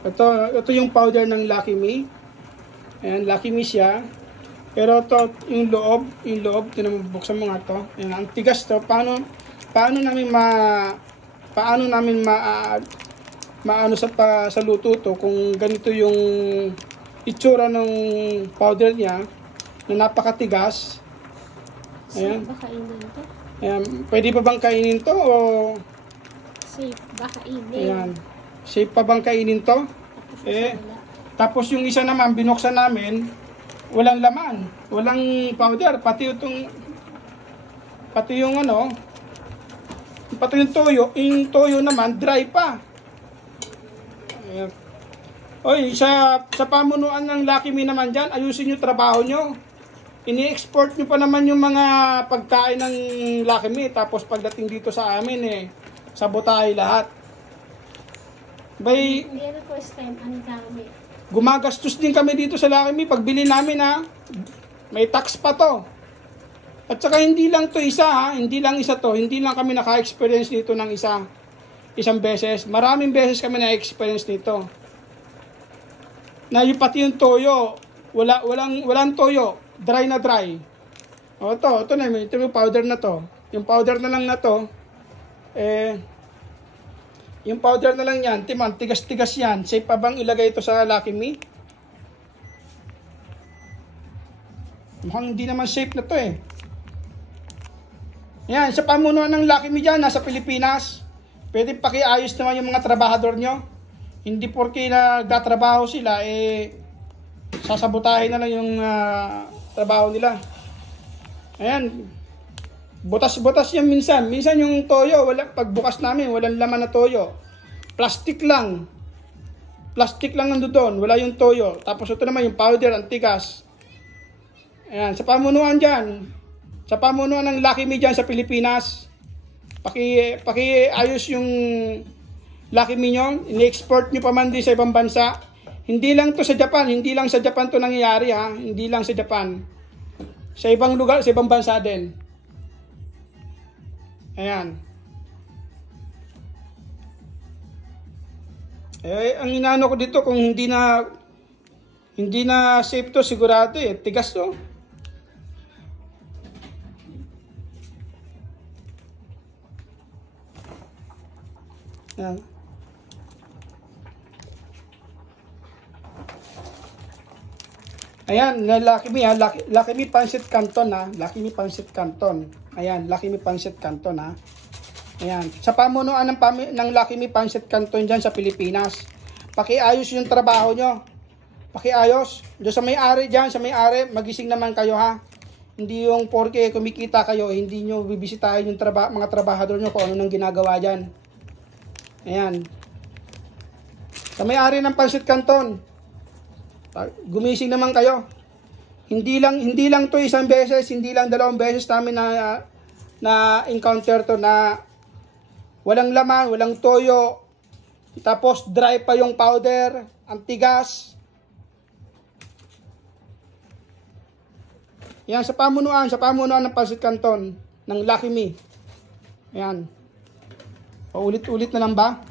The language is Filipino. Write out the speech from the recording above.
Ito yung powder ng Lucky Me. Ayan, Lucky Me siya. Pero ito, yung loob, tinabuksan mo nga to. Ayan, ang tigas to. Paano namin maano sa luto to kung ganito yung itsura ng powder niya na napakatigas. Ayan. Safe ba kainin to? Ayan, pwede pa bang kainin to o Safe ba kainin? ayan. Safe pa bang kainin to? Tapos yung isa naman binuksan namin, walang laman, walang powder, pati yung yung toyo naman dry pa. Ayan. Oy, sa pamunuan ng Lucky Me naman dyan, ayusin yung trabaho nyo. Ini-export nyo pa naman yung mga pagkain ng Lucky Me, tapos pagdating dito sa amin sabotahe lahat. Hindi na first time ang gamit. Gumagastos din kami dito sa Lucky Me. Pagbili namin may tax pa to. At saka hindi lang to isa hindi lang isa to. Hindi lang kami naka-experience nito ng isang beses. Maraming beses kami na-experience nito. Na yung pati yung toyo, walang toyo, dry na dry. O ito yung powder na to. Yung powder na lang na to, yung powder na lang yan, tigas-tigas yan. Safe pa bang ilagay ito sa Lucky Me? Mukhang hindi naman safe na to Yan, sa pamunuan ng Lucky Me dyan, nasa Pilipinas, pwede pakiayos naman yung mga trabahador nyo. Hindi porke nagtatrabaho sila, sasabotahin na lang yung trabaho nila. Ayan. Butas-butas yan minsan. Minsan yung toyo, pagbukas namin, walang laman na toyo. Plastic lang. Plastic lang nandoon, wala yung toyo. Tapos ito naman yung powder, ang tigas. Ayan, sa pamunuan dyan. Sa pamunuan ng Lucky Me dyan sa Pilipinas, pakiayos yung Lucky Me nyo. Ini-export nyo pa man din sa ibang bansa. Hindi lang to sa Japan. Hindi lang sa Japan to nangyayari Hindi lang sa Japan. Sa ibang lugar, sa ibang bansa din. Ayan. Ang inaano ko dito kung hindi na safe to, sigurado tigas to. Ayan. Ayan, Lucky Me Lucky Me Pancit Canton Lucky Me Pancit Canton. Ayan, Lucky Me Pancit Canton Ayan, sa pamunuan ng Lucky Me Pancit Canton dyan sa Pilipinas. Pakiayos yung trabaho nyo. Pakiayos. Diyan sa may-ari dyan, magising naman kayo Hindi yung porke kumikita kayo, hindi nyo bibisitahin yung mga trabahador nyo kung ano nang ginagawa dyan. Ayan. Sa may-ari ng Pancit Canton, gumising naman kayo. Hindi lang to isang beses, hindi lang dalawang beses namin na encounter to na walang laman, walang toyo, tapos dry pa yung powder, ang tigas. Yan, sa pamunuan ng Pancit Canton ng Lucky Me. Ayan. Paulit-ulit na lang ba?